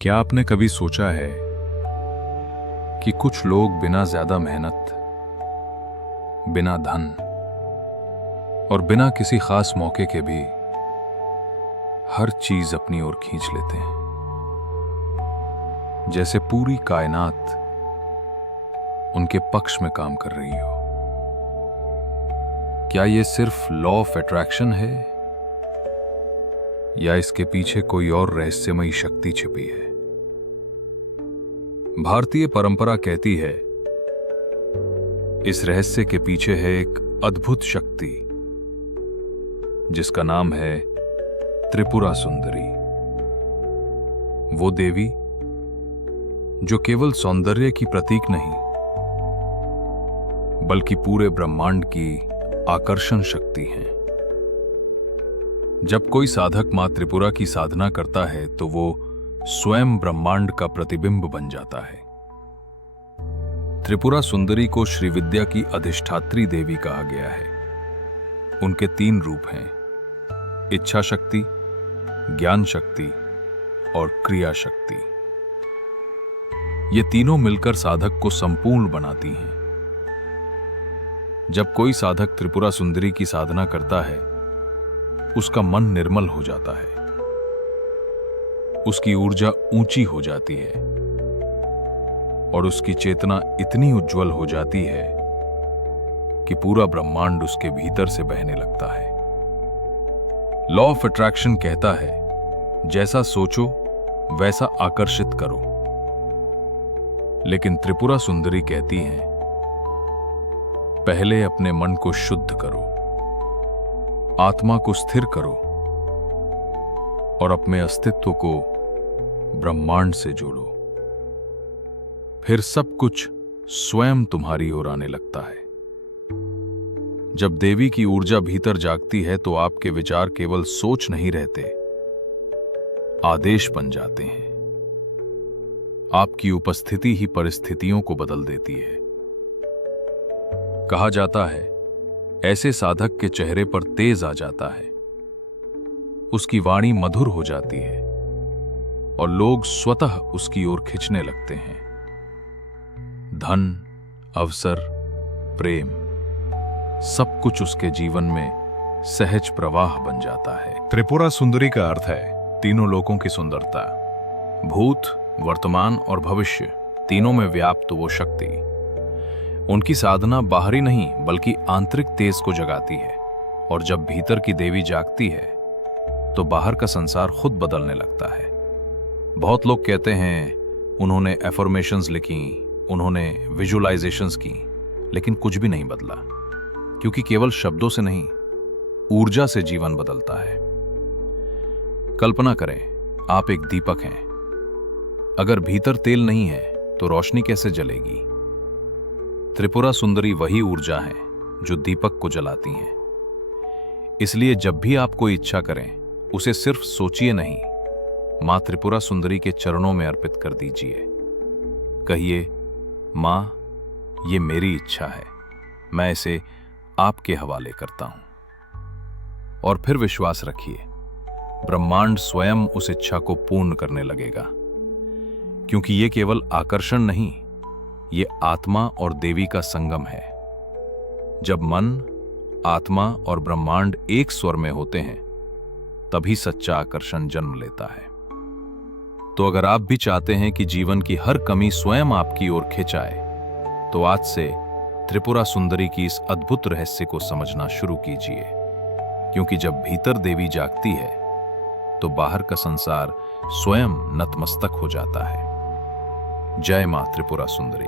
क्या आपने कभी सोचा है कि कुछ लोग बिना ज्यादा मेहनत, बिना धन और बिना किसी खास मौके के भी हर चीज अपनी ओर खींच लेते हैं, जैसे पूरी कायनात उनके पक्ष में काम कर रही हो। क्या यह सिर्फ लॉ ऑफ अट्रैक्शन है या इसके पीछे कोई और रहस्यमयी शक्ति छिपी है? भारतीय परंपरा कहती है इस रहस्य के पीछे है एक अद्भुत शक्ति जिसका नाम है त्रिपुरा सुंदरी। वो देवी जो केवल सौंदर्य की प्रतीक नहीं बल्कि पूरे ब्रह्मांड की आकर्षण शक्ति है। जब कोई साधक मां त्रिपुरा की साधना करता है तो वो स्वयं ब्रह्मांड का प्रतिबिंब बन जाता है। त्रिपुरा सुंदरी को श्रीविद्या की अधिष्ठात्री देवी कहा गया है। उनके 3 रूप हैं, इच्छा शक्ति, ज्ञान शक्ति और क्रिया शक्ति। ये तीनों मिलकर साधक को संपूर्ण बनाती हैं। जब कोई साधक त्रिपुरा सुंदरी की साधना करता है उसका मन निर्मल हो जाता है, उसकी ऊर्जा ऊंची हो जाती है और उसकी चेतना इतनी उज्जवल हो जाती है कि पूरा ब्रह्मांड उसके भीतर से बहने लगता है। लॉ ऑफ अट्रैक्शन कहता है जैसा सोचो वैसा आकर्षित करो, लेकिन त्रिपुरा सुंदरी कहती हैं पहले अपने मन को शुद्ध करो, आत्मा को स्थिर करो और अपने अस्तित्व को ब्रह्मांड से जोड़ो। फिर सब कुछ स्वयं तुम्हारी ओर आने लगता है। जब देवी की ऊर्जा भीतर जागती है तो आपके विचार केवल सोच नहीं रहते, आदेश बन जाते हैं। आपकी उपस्थिति ही परिस्थितियों को बदल देती है। कहा जाता है ऐसे साधक के चेहरे पर तेज आ जाता है, उसकी वाणी मधुर हो जाती है और लोग स्वतः उसकी ओर खिंचने लगते हैं। धन, अवसर, प्रेम सब कुछ उसके जीवन में सहज प्रवाह बन जाता है। त्रिपुरा सुंदरी का अर्थ है तीनों लोकों की सुंदरता। भूत, वर्तमान और भविष्य तीनों में व्याप्त वो शक्ति। उनकी साधना बाहरी नहीं बल्कि आंतरिक तेज को जगाती है और जब भीतर की देवी जागती है तो बाहर का संसार खुद बदलने लगता है। बहुत लोग कहते हैं उन्होंने एफर्मेशंस लिखी, उन्होंने विजुअलाइजेशंस की, लेकिन कुछ भी नहीं बदला, क्योंकि केवल शब्दों से नहीं ऊर्जा से जीवन बदलता है। कल्पना करें आप एक दीपक हैं। अगर भीतर तेल नहीं है तो रोशनी कैसे जलेगी? त्रिपुरा सुंदरी वही ऊर्जा है जो दीपक को जलाती है। इसलिए जब भी आप कोई इच्छा करें उसे सिर्फ सोचिए नहीं, मां त्रिपुरा सुंदरी के चरणों में अर्पित कर दीजिए। कहिए, मां, ये मेरी इच्छा है, मैं इसे आपके हवाले करता हूं। और फिर विश्वास रखिए, ब्रह्मांड स्वयं उस इच्छा को पूर्ण करने लगेगा, क्योंकि ये केवल आकर्षण नहीं, ये आत्मा और देवी का संगम है। जब मन, आत्मा और ब्रह्मांड एक स्वर में होते हैं तभी सच्चा आकर्षण जन्म लेता है। तो अगर आप भी चाहते हैं कि जीवन की हर कमी स्वयं आपकी ओर खिंचाए, तो आज से त्रिपुरा सुंदरी की इस अद्भुत रहस्य को समझना शुरू कीजिए, क्योंकि जब भीतर देवी जागती है तो बाहर का संसार स्वयं नतमस्तक हो जाता है। जय मां त्रिपुरा सुंदरी।